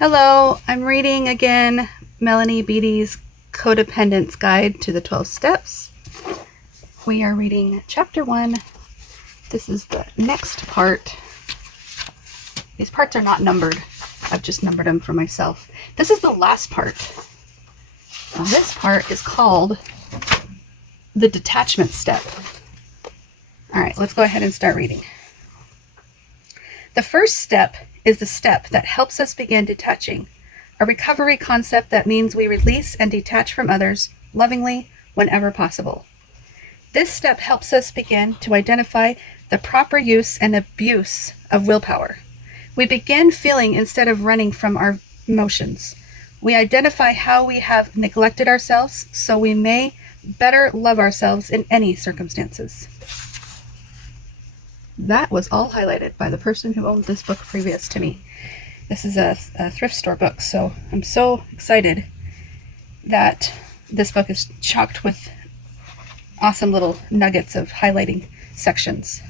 Hello, I'm reading again Melody Beattie's Codependents Guide to the 12 Steps. We are reading Chapter 1. This is the next part. These parts are not numbered. I've just numbered them for myself. This is the last part. Now, this part is called the Detachment Step. All right, let's go ahead and start reading. The first step is the step that helps us begin detaching, a recovery concept that means we release and detach from others lovingly whenever possible. This step helps us begin to identify the proper use and abuse of willpower. We begin feeling instead of running from our emotions. We identify how we have neglected ourselves so we may better love ourselves in any circumstances. That was all highlighted by the person who owned this book previous to me. This is a thrift store book, so I'm so excited that this book is chocked with awesome little nuggets of highlighting sections.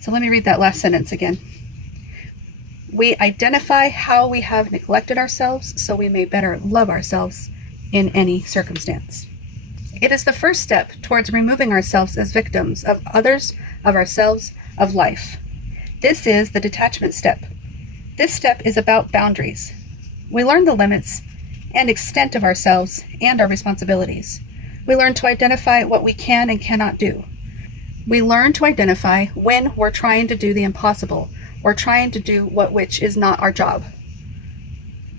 So let me read that last sentence again. We identify how we have neglected ourselves so we may better love ourselves in any circumstance. It is the first step towards removing ourselves as victims of others, of ourselves, of life. This is the detachment step. This step is about boundaries. We learn the limits and extent of ourselves and our responsibilities. We learn to identify what we can and cannot do. We learn to identify when we're trying to do the impossible or trying to do which is not our job.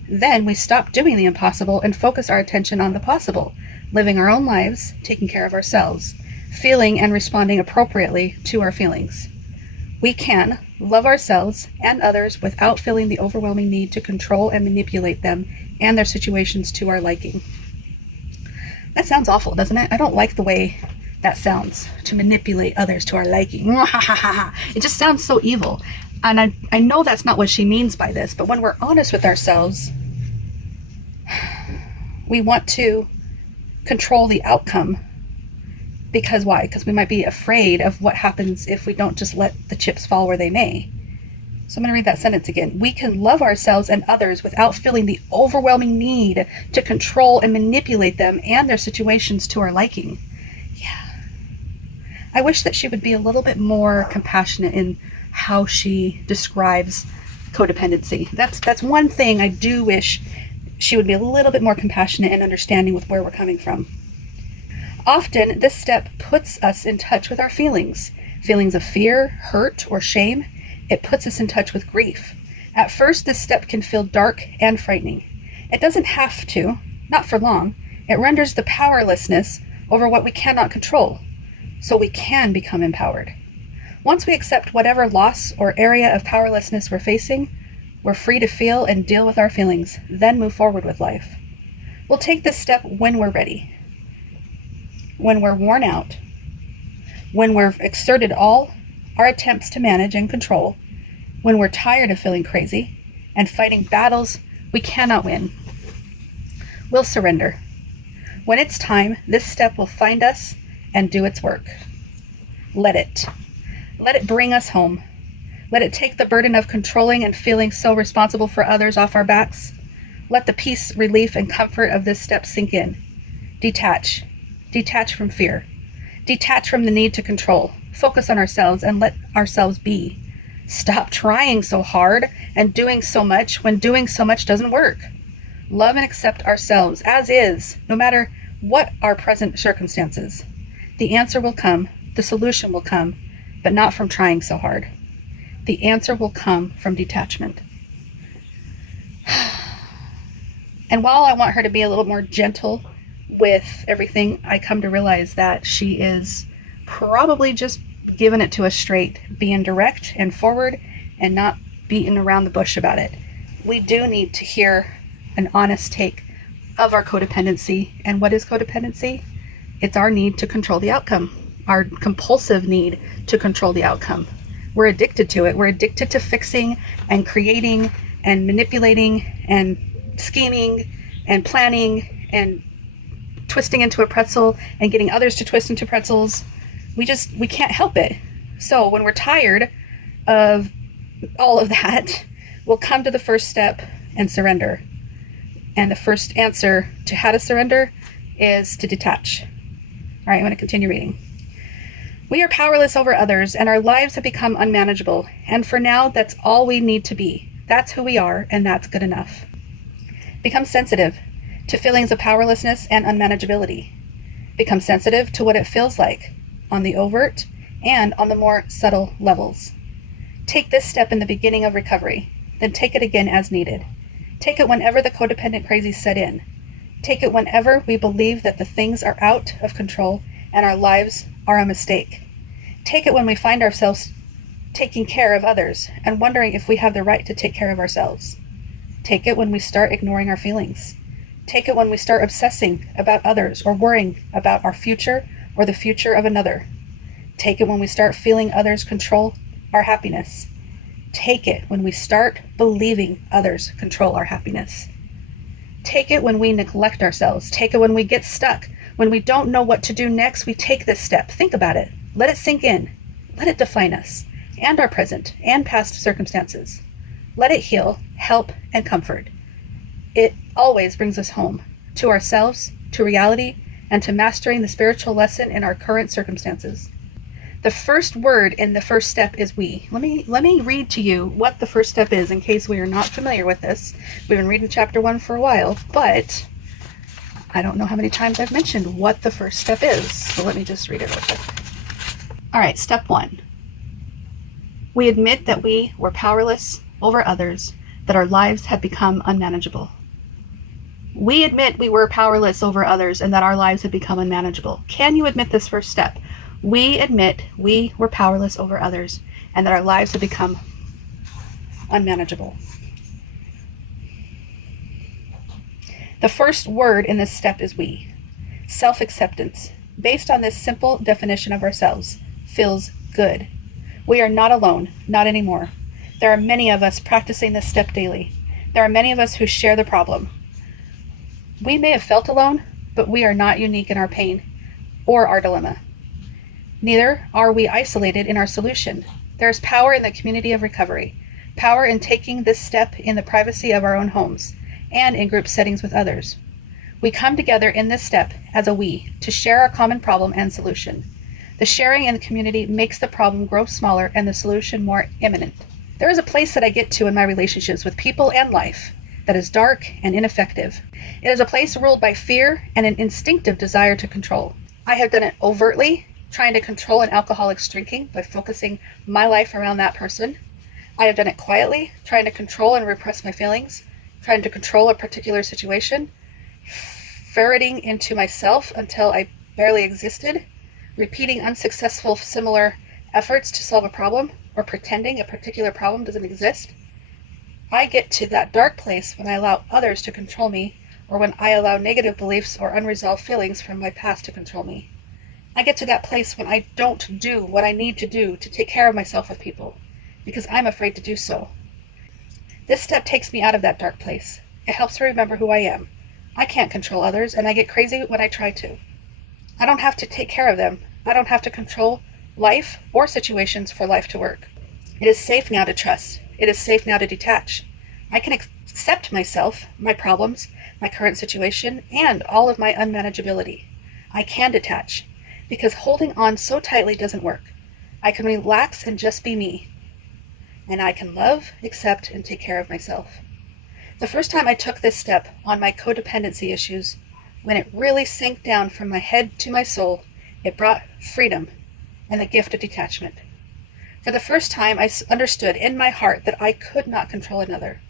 Then we stop doing the impossible and focus our attention on the possible, living our own lives, taking care of ourselves, feeling and responding appropriately to our feelings. We can love ourselves and others without feeling the overwhelming need to control and manipulate them and their situations to our liking. That sounds awful, doesn't it? I don't like the way that sounds, to manipulate others to our liking. It just sounds so evil. And I know that's not what she means by this, but when we're honest with ourselves, we want to control the outcome. Because why? Because we might be afraid of what happens if we don't just let the chips fall where they may. So I'm going to read that sentence again. We can love ourselves and others without feeling the overwhelming need to control and manipulate them and their situations to our liking. Yeah. I wish that she would be a little bit more compassionate in how she describes codependency. That's one thing I do wish she would be a little bit more compassionate and understanding with where we're coming from. Often, this step puts us in touch with our feelings of fear, hurt, or shame. It puts us in touch with grief. At first, this step can feel dark and frightening. It doesn't have to, not for long. It renders the powerlessness over what we cannot control, so we can become empowered. Once we accept whatever loss or area of powerlessness we're facing, we're free to feel and deal with our feelings, then move forward with life. We'll take this step when we're ready. When we're worn out, when we've exerted all our attempts to manage and control, when we're tired of feeling crazy and fighting battles we cannot win, we'll surrender. When it's time, this step will find us and do its work. Let it bring us home. Let it take the burden of controlling and feeling so responsible for others off our backs. Let the peace, relief, and comfort of this step sink in. Detach. Detach from fear. Detach from the need to control. Focus on ourselves and let ourselves be. Stop trying so hard and doing so much when doing so much doesn't work. Love and accept ourselves as is, no matter what our present circumstances. The answer will come, the solution will come, but not from trying so hard. The answer will come from detachment. And while I want her to be a little more gentle with everything, I come to realize that she is probably just giving it to us straight, being direct and forward and not beating around the bush about it. We do need to hear an honest take of our codependency. And what is codependency? It's our need to control the outcome, our compulsive need to control the outcome. We're addicted to it. We're addicted to fixing and creating and manipulating and scheming and planning and twisting into a pretzel and getting others to twist into pretzels. We can't help it. So when we're tired of all of that, we'll come to the first step and surrender. And the first answer to how to surrender is to detach. All right, I'm going to continue reading. We are powerless over others, and our lives have become unmanageable. And for now, that's all we need to be. That's who we are, and that's good enough. Become sensitive to feelings of powerlessness and unmanageability. Become sensitive to what it feels like on the overt and on the more subtle levels. Take this step in the beginning of recovery, then take it again as needed. Take it whenever the codependent crazies set in. Take it whenever we believe that the things are out of control and our lives are a mistake. Take it when we find ourselves taking care of others and wondering if we have the right to take care of ourselves. Take it when we start ignoring our feelings. Take it when we start obsessing about others or worrying about our future or the future of another. Take it when we start feeling others control our happiness. Take it when we start believing others control our happiness. Take it when we neglect ourselves. Take it when we get stuck. When we don't know what to do next, we take this step. Think about it. Let it sink in. Let it define us and our present and past circumstances. Let it heal, help, and comfort. It always brings us home, to ourselves, to reality, and to mastering the spiritual lesson in our current circumstances. The first word in the first step is we. Let me read to you what the first step is in case we are not familiar with this. We've been reading chapter 1 for a while, but I don't know how many times I've mentioned what the first step is. So let me just read it real quick. All right, step 1. We admit that we were powerless over others, that our lives had become unmanageable. We admit we were powerless over others and that our lives had become unmanageable. Can you admit this first step? We admit we were powerless over others and that our lives had become unmanageable. The first word in this step is we. Self-acceptance, based on this simple definition of ourselves, feels good. We are not alone, not anymore. There are many of us practicing this step daily. There are many of us who share the problem. We may have felt alone, but we are not unique in our pain or our dilemma. Neither are we isolated in our solution. There is power in the community of recovery, power in taking this step in the privacy of our own homes and in group settings with others. We come together in this step as a we to share our common problem and solution. The sharing in the community makes the problem grow smaller and the solution more imminent. There is a place that I get to in my relationships with people and life that is dark and ineffective. It is a place ruled by fear and an instinctive desire to control. I have done it overtly, trying to control an alcoholic's drinking by focusing my life around that person. I have done it quietly, trying to control and repress my feelings, trying to control a particular situation, ferreting into myself until I barely existed, repeating unsuccessful similar efforts to solve a problem, or pretending a particular problem doesn't exist. I get to that dark place when I allow others to control me, or when I allow negative beliefs or unresolved feelings from my past to control me. I get to that place when I don't do what I need to do to take care of myself with people, because I'm afraid to do so. This step takes me out of that dark place. It helps me remember who I am. I can't control others, and I get crazy when I try to. I don't have to take care of them. I don't have to control life or situations for life to work. It is safe now to trust. It is safe now to detach. I can accept myself, my problems, my current situation, and all of my unmanageability. I can detach, because holding on so tightly doesn't work. I can relax and just be me. And I can love, accept, and take care of myself. The first time I took this step on my codependency issues, when it really sank down from my head to my soul, it brought freedom and the gift of detachment. For the first time, I understood in my heart that I could not control another.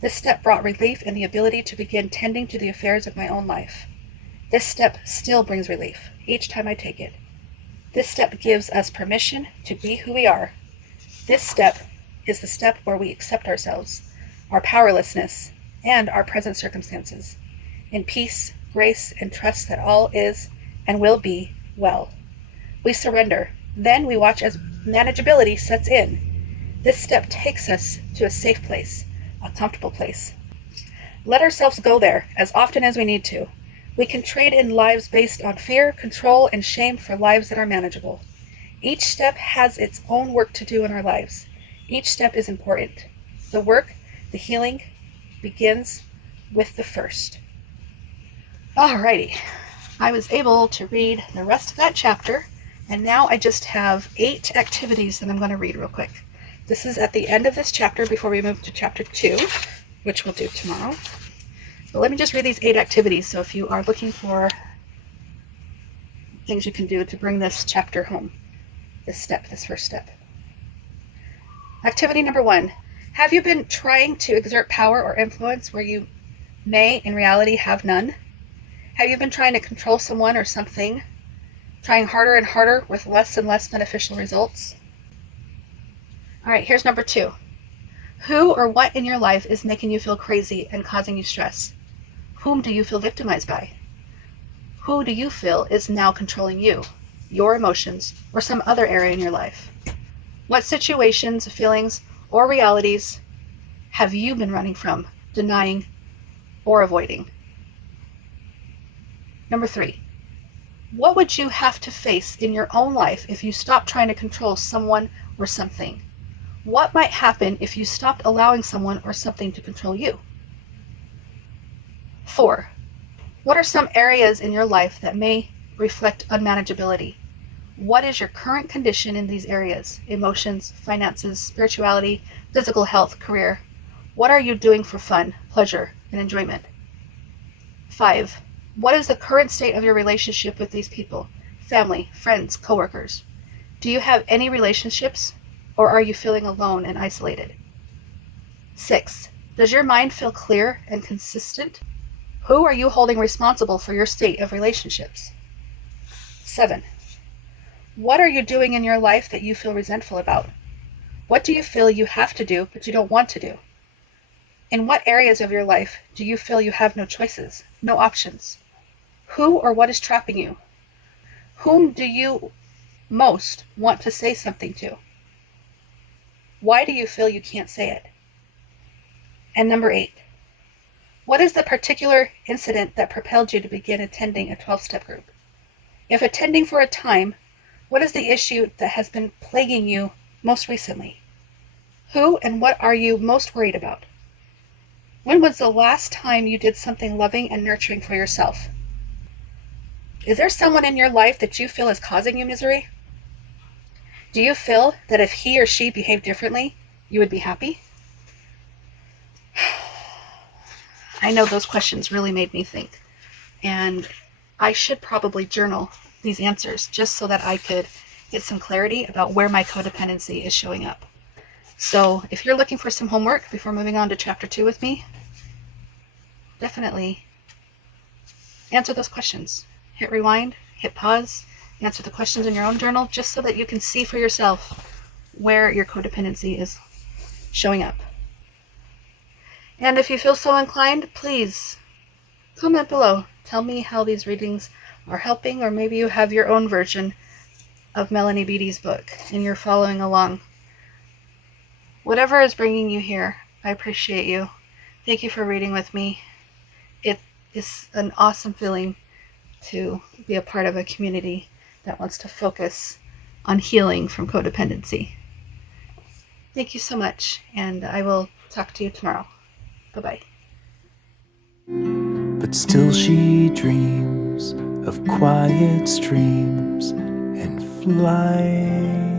This step brought relief and the ability to begin tending to the affairs of my own life. This step still brings relief each time I take it. This step gives us permission to be who we are. This step is the step where we accept ourselves, our powerlessness, and our present circumstances, in peace, grace, and trust that all is and will be well. We surrender. Then we watch as manageability sets in. This step takes us to a safe place, a comfortable place. Let ourselves go there as often as we need to. We can trade in lives based on fear, control, and shame for lives that are manageable. Each step has its own work to do in our lives. Each step is important. The work, the healing, begins with the first. Alrighty, I was able to read the rest of that chapter, and now I just have 8 activities that I'm going to read real quick. This is at the end of this chapter before we move to chapter 2, which we'll do tomorrow. But let me just read these 8 activities, so if you are looking for things you can do to bring this chapter home, this first step. Activity number 1. Have you been trying to exert power or influence where you may, in reality, have none? Have you been trying to control someone or something, trying harder and harder with less and less beneficial results? All right, here's number 2. Who or what in your life is making you feel crazy and causing you stress? Whom do you feel victimized by? Who do you feel is now controlling you, your emotions, or some other area in your life? What situations, feelings, or realities have you been running from, denying, or avoiding? Number 3. What would you have to face in your own life if you stopped trying to control someone or something? What might happen if you stopped allowing someone or something to control you? 4. What are some areas in your life that may reflect unmanageability? What is your current condition in these areas? Emotions, finances, spirituality, physical health, career. What are you doing for fun, pleasure, and enjoyment? 5. What is the current state of your relationship with these people? Family, friends, coworkers. Do you have any relationships, or are you feeling alone and isolated? 6. Does your mind feel clear and consistent? Who are you holding responsible for your state of relationships? 7. What are you doing in your life that you feel resentful about? What do you feel you have to do but you don't want to do? In what areas of your life do you feel you have no choices, no options? Who or what is trapping you? Whom do you most want to say something to? Why do you feel you can't say it? And number 8, what is the particular incident that propelled you to begin attending a 12-step group? If attending for a time, what is the issue that has been plaguing you most recently? Who and what are you most worried about? When was the last time you did something loving and nurturing for yourself? Is there someone in your life that you feel is causing you misery? Do you feel that if he or she behaved differently, you would be happy? I know those questions really made me think, and I should probably journal these answers just so that I could get some clarity about where my codependency is showing up. So if you're looking for some homework before moving on to chapter 2 with me, definitely answer those questions. Hit rewind, hit pause, answer the questions in your own journal just so that you can see for yourself where your codependency is showing up. And if you feel so inclined, please comment below. Tell me how these readings are helping, or maybe you have your own version of Melody Beattie's book and you're following along. Whatever is bringing you here, I appreciate you. Thank you for reading with me. It is an awesome feeling to be a part of a community that wants to focus on healing from codependency. Thank you so much, and I will talk to you tomorrow. Bye-bye. But still she dreams of quiet streams and flight.